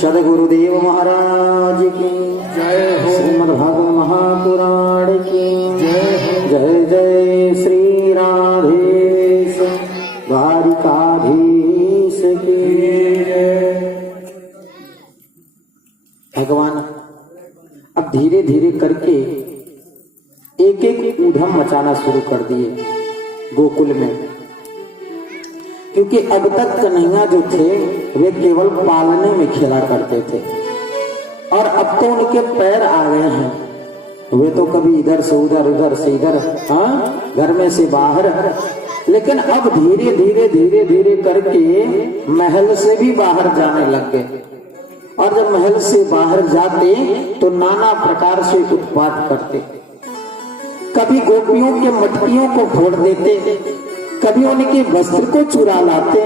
सदगुरुदेव महाराज की जय हो। श्रीमद्भागवत महापुराण की जय हो। जय जय श्री राधेश द्वारिकाधीश की जय। भगवान अब धीरे धीरे करके एक एक ऊधम मचाना शुरू कर दिए गोकुल में, क्योंकि अब तक कन्हैया जो थे वे केवल पालने में खेला करते थे और अब तो उनके पैर आ गए हैं। वे तो कभी इधर से उधर, उधर से इधर, हाँ, घर में से बाहर, लेकिन अब धीरे धीरे धीरे धीरे करके महल से भी बाहर जाने लग गए। और जब महल से बाहर जाते तो नाना प्रकार से उत्पात करते। कभी गोपियों के मटकियों को फोड़ देते, कभी उनके वस्त्र को चुरा लाते,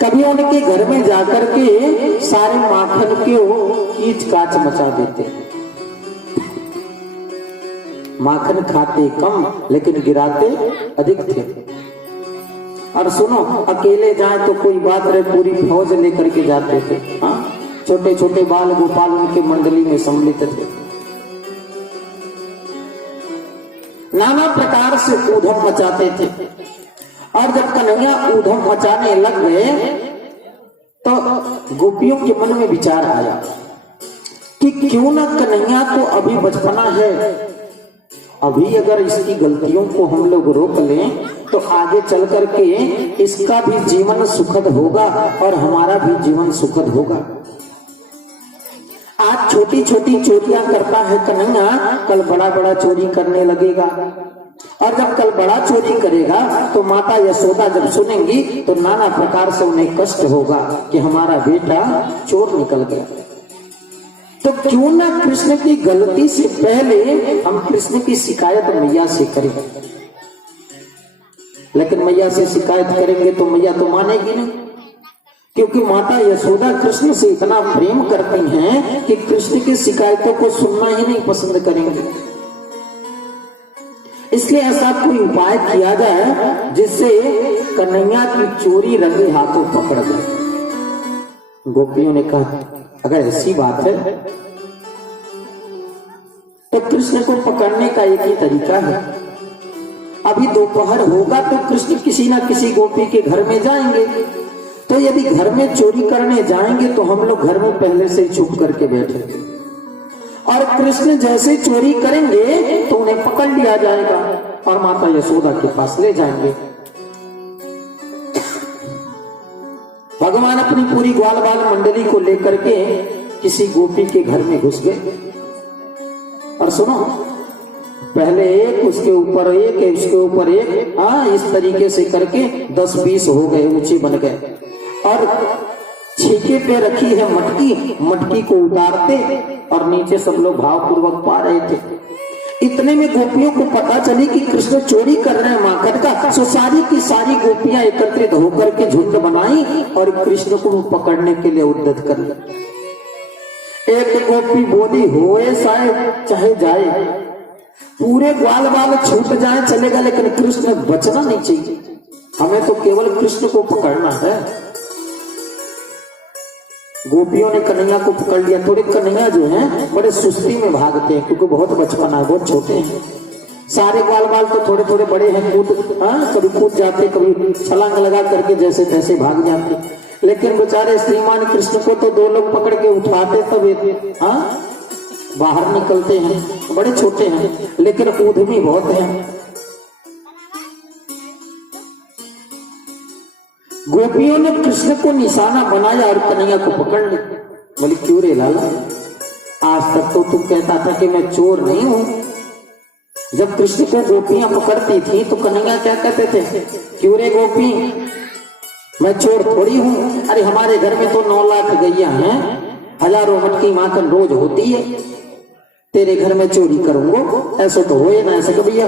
कभी उनके घर में जाकर के सारे माखन को कीच काच मचा देते। माखन खाते कम लेकिन गिराते अधिक थे। और सुनो, अकेले जाए तो कोई बात रहे, पूरी फौज लेकर के जाते थे। हाँ, छोटे छोटे बाल गोपाल उनके मंडली में सम्मिलित थे। नाना प्रकार से ऊधम मचाते थे। और जब कन्हैया ऊधम मचाने लग गए तो गोपियों के मन में विचार आया कि क्यों ना कन्हैया को अभी बचपना है, अभी अगर इसकी गलतियों को हम लोग रोक लें तो आगे चल करके इसका भी जीवन सुखद होगा और हमारा भी जीवन सुखद होगा। आज छोटी छोटी चोरियां करता है कन्हैया, कल बड़ा बड़ा चोरी करने लगेगा। और जब कल बड़ा चोरी करेगा तो माता यशोदा जब सुनेंगी तो नाना प्रकार से उन्हें कष्ट होगा कि हमारा बेटा चोर निकल गया। तो क्यों ना कृष्ण की गलती से पहले हम कृष्ण की शिकायत मैया से करें। लेकिन मैया से शिकायत करेंगे तो मैया तो मानेगी नहीं, क्योंकि माता यशोदा कृष्ण से इतना प्रेम करती हैं कि कृष्ण की शिकायतों को सुनना ही नहीं पसंद करेंगे। इसलिए ऐसा कोई उपाय किया जाए जिससे कन्हैया की चोरी रंगे हाथों पकड़ गए। गोपियों ने कहा अगर ऐसी बात है तो कृष्ण को पकड़ने का एक ही तरीका है। अभी दोपहर होगा तो कृष्ण किसी ना किसी गोपी के घर में जाएंगे। तो यदि घर में चोरी करने जाएंगे तो हम लोग घर में पहले से चुप करके बैठेंगे और कृष्ण जैसे चोरी करेंगे तो उन्हें पकड़ लिया जाएगा और माता यशोदा के पास ले जाएंगे। भगवान अपनी पूरी ग्वाल बाल मंडली को लेकर के किसी गोपी के घर में घुस गए। और सुनो, पहले एक, उसके ऊपर एक, उसके ऊपर एक, हाँ, इस तरीके से करके 10-20 हो गए, ऊंचे बन गए। और छीके पे रखी है मटकी, मटकी को उतारते और नीचे सब लोग भावपूर्वक पा रहे थे। इतने में गोपियों को पता चली कि कृष्ण चोरी कर रहे हैं माखन का। सो सारी की सारी गोपियां एकत्रित होकर के झुंड बनाई और कृष्ण को पकड़ने के लिए उद्यत कर ली। एक गोपी बोली, होए साहेब चाहे जाए, पूरे ग्वाल बाल छूट जाए चलेगा, लेकिन कृष्ण बचना नहीं चाहिए, हमें तो केवल कृष्ण को पकड़ना है। गोपियों ने कन्हैया को पकड़ लिया। थोड़े कन्हैया जो हैं बड़े सुस्ती में भागते हैं, क्योंकि बहुत बचपन है, बहुत छोटे हैं। सारे ग्वाल बाल तो थोड़े थोड़े बड़े हैं, कभी कूद जाते, कभी छलांग लगा करके जैसे तैसे भाग जाते। लेकिन बेचारे श्रीमान कृष्ण को तो 2 लोग पकड़ के उठाते तब बाहर निकलते हैं। बड़े छोटे हैं लेकिन ऊधमी बहुत हैं। गोपियों ने कृष्ण को निशाना बनाया और कन्हैया को पकड़ ली। बोली, क्यों रे लाला, आज तक तो तुम कहता था कि मैं चोर नहीं हूं। जब कृष्ण को गोपियां पकड़ती थी तो कन्हैया क्या कहते थे, क्यों रे गोपी, मैं चोर थोड़ी हूं। अरे हमारे घर में तो 9 लाख गैया हैं, हजारों मटकी माखन रोज होती है, तेरे घर में चोरी करूंगा, ऐसा तो हो ना ऐसा कभी,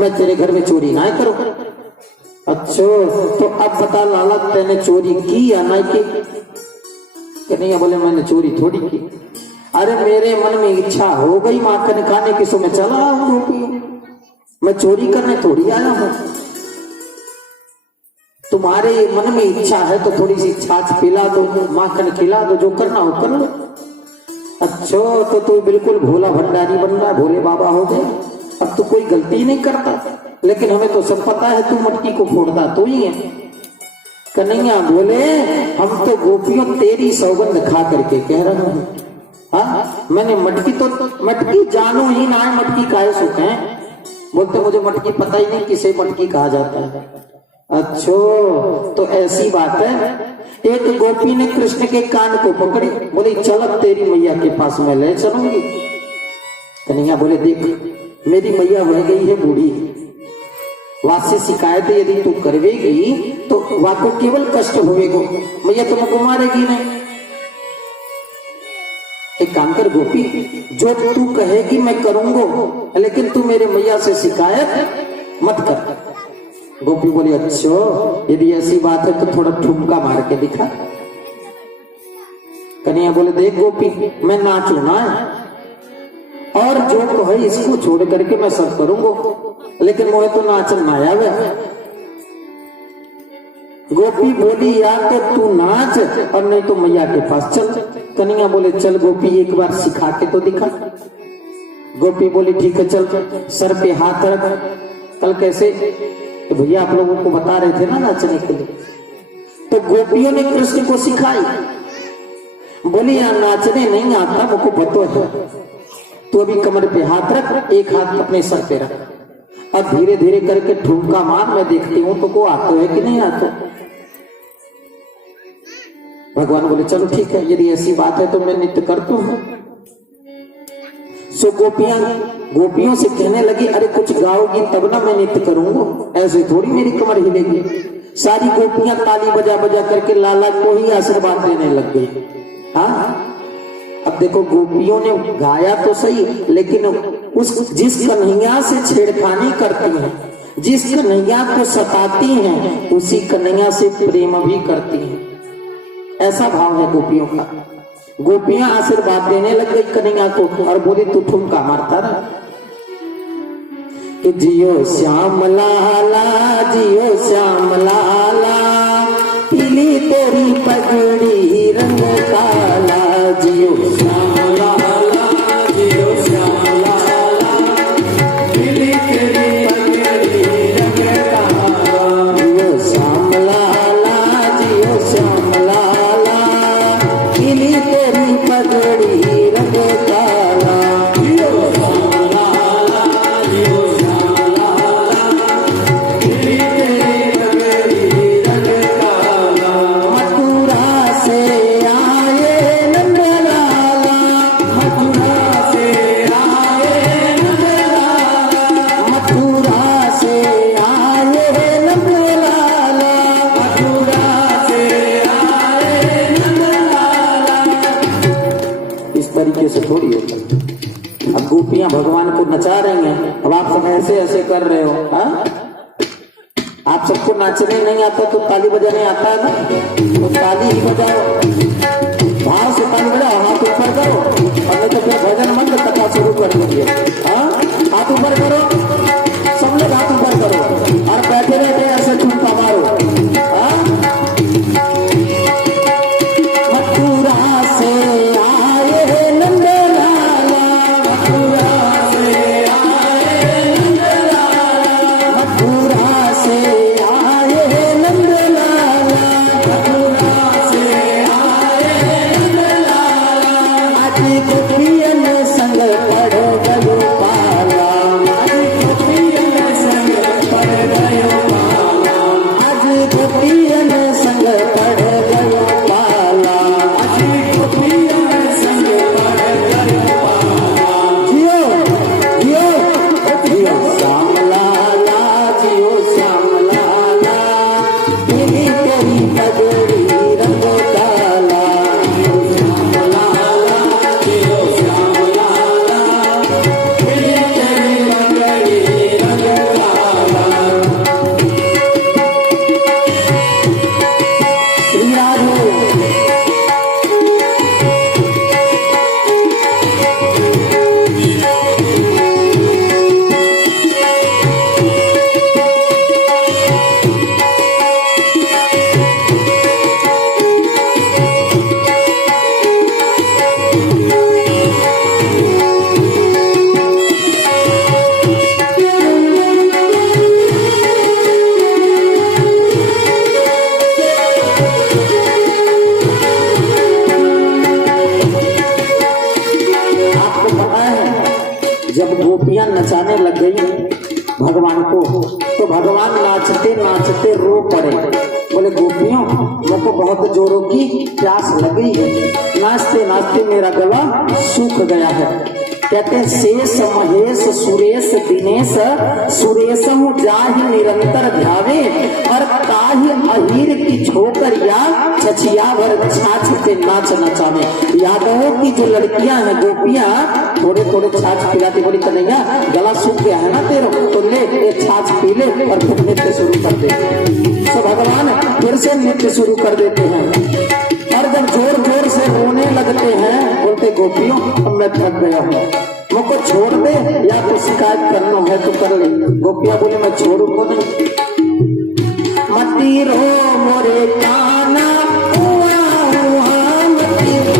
मैं तेरे घर में चोरी ना करूं। अच्छा तो अब बता लाला, तेने चोरी की या नहीं की? कन्हैया बोले मैंने चोरी थोड़ी की। अरे मेरे मन में इच्छा हो गई माखन खाने की, सो मैं चला आऊं गोपियों, मैं चोरी करने थोड़ी आया हूं। तुम्हारे मन में इच्छा है तो थोड़ी सी छाछ पिला दो, माखन खिला दो, जो करना हो कर लो। अच्छा तो तू बिल्कुल भोला भंडारी बन रहा, भोले बाबा हो गए, अब तू कोई गलती नहीं करता। लेकिन हमें तो सब पता है तू मटकी को फोड़ता तू ही है। कन्हैया बोले हम तो गोपियों तेरी सौगंध खा करके कह रहे हैं, हाँ मैंने मटकी जानो ही ना है, मटकी काहे सुख है। बोलते मुझे मटकी पता ही नहीं किसे मटकी कहा जाता है। अच्छा तो ऐसी बात है। एक गोपी ने कृष्ण के कान को पकड़ी, बोली चल तेरी मैया के पास मैं ले चलूंगी। कन्हैया बोले देख मेरी मैया बह गई है बूढ़ी, वासे शिकायत यदि तू करवेगी तो वाको केवल कष्ट होवेगो, मैया तुमको मारेगी नहीं। एक काम कर गोपी, जो तू कहेगी मैं करूंगा, लेकिन तू मेरे मैया से शिकायत मत कर। गोपी बोली अच्छा यदि ऐसी बात है तो थोड़ा ठुमका मार के दिखा। कन्हैया बोले देख गोपी मैं नाचू ना, और जो कहे इसको छोड़ करके मैं सब करूंगा, लेकिन मुझे तो नाचन ना आया। गोपी बोली या तो तू नाच और नहीं तो मैया के पास चल। कन्हैया बोले चल गोपी एक बार सिखा के तो दिखा। गोपी बोली ठीक है चल, सर पे हाथ रख। कल कैसे तो भैया आप लोगों को बता रहे थे ना नाचने के लिए, तो गोपियों ने कृष्ण को सिखाई। बोली यार नाचने नहीं आता मुझको बतो है, तू अभी कमर पे हाथ रख, एक हाथ अपने सर पे रख, अब धीरे धीरे करके ठुमका मार, मैं देखती हूं तो को आतो है कि नहीं आतो। भगवान बोले चलो ठीक है यदि ऐसी बात है तो मैं नृत्य करता हूं। सो गोपियों से कहने लगी अरे कुछ गाओगी तब ना मैं नृत्य करूंगा, ऐसे थोड़ी मेरी कमर हिलेगी। सारी गोपियां ताली बजा बजा करके लाला को ही आशीर्वाद देने लग गई। हाँ अब देखो गोपियों ने गाया तो सही, लेकिन उस जिस कन्हैया से छेड़खानी करती हैं, जिस कन्हैया को सताती हैं, उसी कन्हैया से प्रेम भी करती हैं। ऐसा भाव है गोपियों का। गोपियां आशीर्वाद देने लग गई कन्हैया को और बोली तू ठुमका मारता रहा कि जियो श्याम लाला, जियो श्याम लाला, पीली तेरी पगड़ी रंग काला। जियो श्याम लाला, जियो श्याम लाला, पीली तेरी पगड़ी रंग काला। जियो श्याम लाला, जियो श्याम लाला, पीली तेरी पगड़ी रंग काला। जियो श्याम लाला, जियो श्याम लाला, पीली तेरी पगड़ी रंग काला। मथुरा से आए नंदलाला, मथुरा से आए नंदलाला, मथुरा से आए नंदलाला, मथुरा से आए नंदलाला। इस तरीके से थोड़ी होता। अब गोपियां भगवान को नचा रही हैं, अब आप सब ऐसे ऐसे कर रहे हो। हाँ आप सबको नाचने नहीं आता तो ताली बजाने आता है ना, तो ताली ही बजाओ, भाव से ताली बजाओ, हाथ ऊपर करो, और नहीं तो फिर भजन मंत्र कथा शुरू कर दीजिए। हाँ हाथ ऊपर करो, सब लोग हाथ ऊपर करो और बैठे रहते ऐसे ठुमका मारो। हाँ मथुरा से आए नंदलाला, मथुरा से आए नंदलाला, मथुरा से आए नंदलाला, मथुरा से आए नंदलाला। आज गोपियन संग पड़ गयो पाला, आज भगवान नाचते नाचते रो पड़े। बोले गोपियों, मुझको बहुत जोरों की प्यास लगी है, नाचते नाचते मेरा गला सूख गया है। कहते हैं शेष महेश सुरेश दिनेश सुरेश जाहि निरंतर ध्यावे और ताहि अहीर की छोकर या छछिया भर छाछ पे नाच नचावे। यादवों की जो लड़कियां हैं गोपियां थोड़े थोड़े छाछ पिलाती, बोली कन्हैया गला सूख गया है ना तेरा, तो ले ये छाछ पी ले और फिर नृत्य शुरू कर दे। तो भगवान फिर से नृत्य शुरू कर देते हैं और जब जोर जोर से रोने लगते हैं बोलते गोपियों अब मैं थक गया हूँ, मुझको छोड़ दे या तो शिकायत करना है तो कर ले। गोपियां बोले मैं छोड़ूंगा नहीं। मती रो मोरे काना हुआ हुआ, मती रो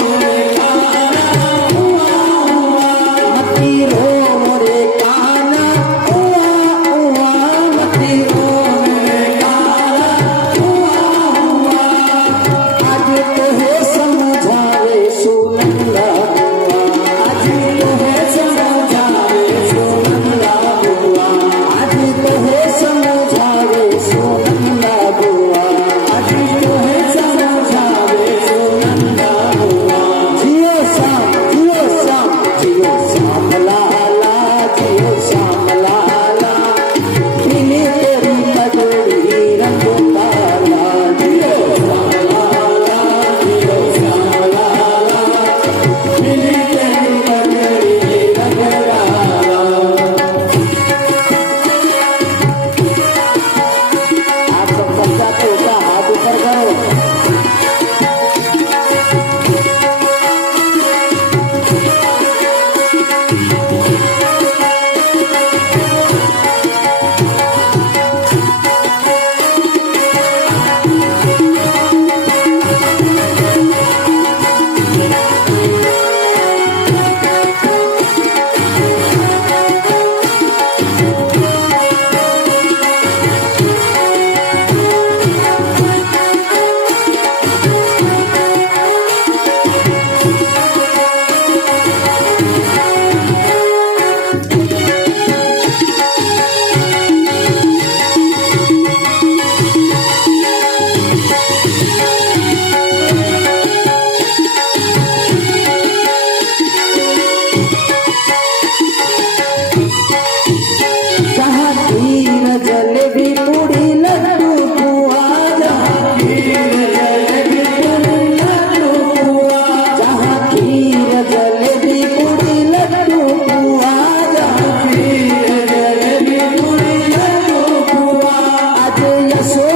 मोरे काना हुआ हुआ, मती रो मोरे काना हुआ हुआ, मती रो मोरे काना हुआ हुआ। आज तो है समझावे सुनंदा, आज तो है समझावे सुनंदा बुआ, आज तो है समझावे सुनंदा बुआ, आज तो है समझावे सुनंदा बुआ। जियो श्याम जियो श्याम लाला, जियो श्याम लाला, पीली तेरी कटोरी रंग काला, जियो श्याम लाला, जियो श्याम लाला, पीली तेरी कटोरी रंग काला। आप सब समझाते हो क्या? हाथ ऊपर करो। जहाँ खीर जलेबी पूड़ी लड्डू पुआ, जहाँ खीर जलेबी पूड़ी लड्डू पुआ, जहाँ खीर जलेबी पूड़ी लड्डू पुआ, जहाँ खीर जलेबी पूड़ी लड्डू पुआ। आज यशोदा